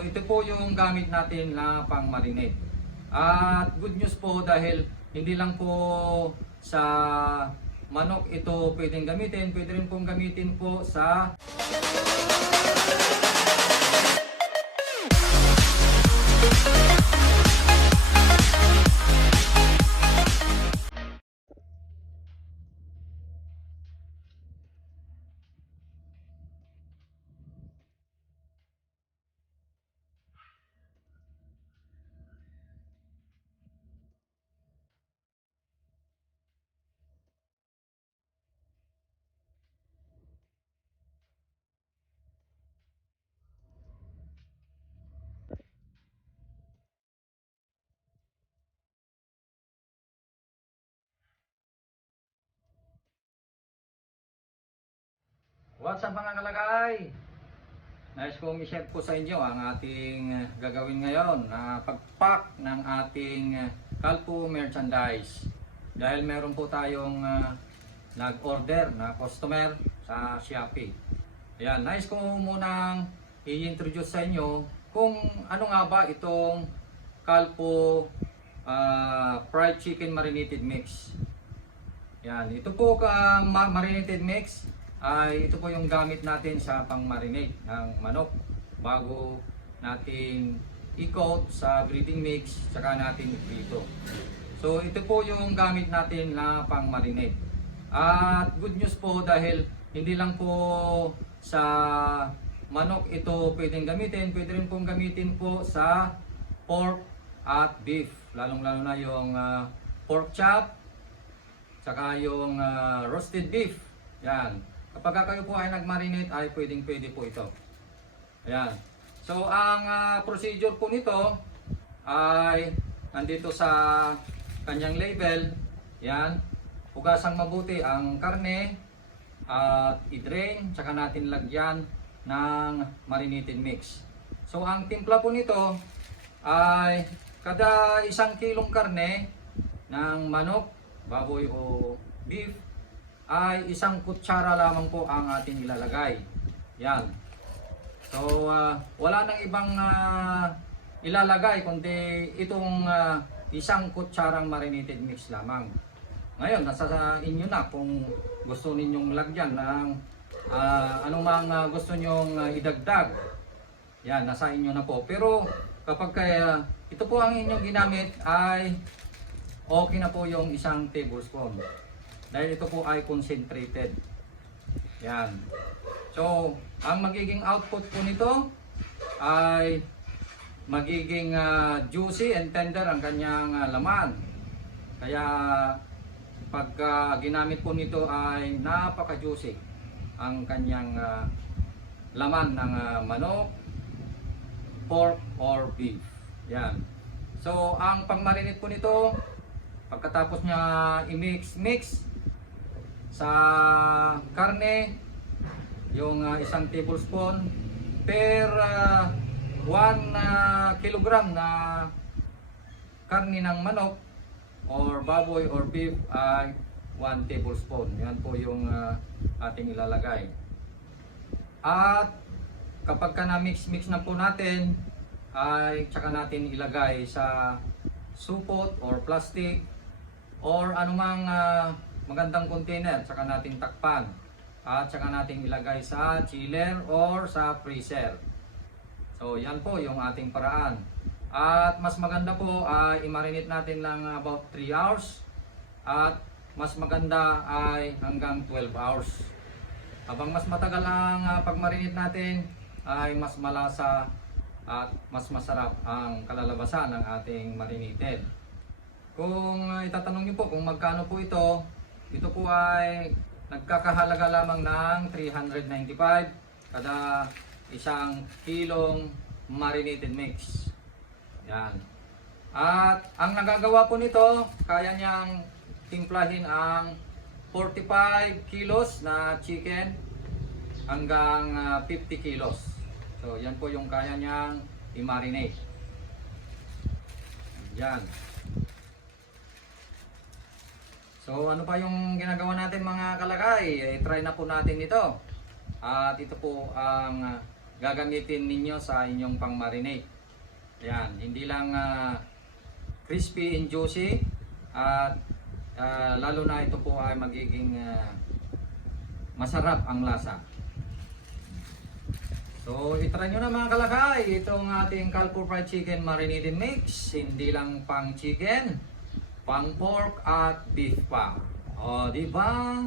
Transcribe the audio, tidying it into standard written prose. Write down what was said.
So ito po yung gamit natin na pang marinate. At good news po dahil hindi lang po sa manok ito pwedeng gamitin, pwede rin pong gamitin po sa what's up mga kalagay? Nais kong i-share po sa inyo ang ating gagawin ngayon na pag-pack ng ating Calpo merchandise. Dahil meron po tayong nag-order na customer sa Shopee. Ayan, nais ko munang i-introduce sa inyo kung ano nga ba itong Calpo fried chicken marinated mix. Yan, ito po ang marinated mix ay ito po yung gamit natin sa pang-marinate ng manok bago natin i-coat sa breeding mix saka natin i-prito. So ito po yung gamit natin na pang-marinate. At good news po dahil hindi lang po sa manok ito pwedeng gamitin, pwede rin pong gamitin po sa pork at beef, lalong-lalo na yung pork chop saka yung roasted beef. Yan. Kapag kayo po ay nag-marinate ay pwedeng-pwede po ito. Ayan. So ang procedure po nito ay nandito sa kanyang label. Yan. Hugasang mabuti ang karne at i-drain tsaka natin lagyan ng marinated mix. So ang timpla po nito ay kada 1 kilong karne ng manok, baboy o beef ay 1 kutsara lamang po ang ating ilalagay. Yan. So wala nang ibang ilalagay kundi itong 1 kutsarang marinated mix lamang. Ngayon nasa inyo na kung gusto ninyong lagyan ng anumang gusto nyong idagdag. Yan, nasa inyo na po. Pero kapag ito po ang inyong ginamit ay okay na po yung 1 tablespoon. Dahil ito po ay concentrated. Yan. So, ang magiging output po nito ay magiging juicy and tender ang kanyang laman. Kaya pag ginamit po nito ay napaka-juicy ang kanyang laman ng manok, pork or beef. Yan. So, ang pang-marinate po nito pagkatapos niya i-mix sa karne, yung 1 tablespoon per 1 kilogram na karne ng manok or baboy or beef ay 1 tablespoon. Yan po yung ating ilalagay. At kapag na-mix na po natin ay tsaka natin ilagay sa supot or plastic or anumang magandang container, tsaka natin takpan at tsaka natin ilagay sa chiller or sa freezer. So yan po yung ating paraan. At mas maganda po ay i-marinate natin lang about 3 hours at mas maganda ay hanggang 12 hours. Habang mas matagal ang pag-marinate natin ay mas malasa at mas masarap ang kalalabasan ng ating marinated. Kung itatanong niyo po kung magkano po ito po ay nagkakahalaga lamang ng 395 kada 1 kilong marinated mix. Yan. At ang nagagawa po nito, kaya niyang timplahin ang 45 kilos na chicken hanggang 50 kilos. So yan po yung kaya niyang i-marinate. Yan. So ano pa yung ginagawa natin mga kalagay? Try na po natin ito. At ito po ang gagamitin ninyo sa inyong pang-marinate. Ayan, hindi lang crispy and juicy at lalo na ito po ay magiging masarap ang lasa. So, itry nyo na mga kalakay, itong ating Calpo Fried Chicken Marinated Mix. Hindi lang pang chicken, pang pork at beef pa. O, di ba?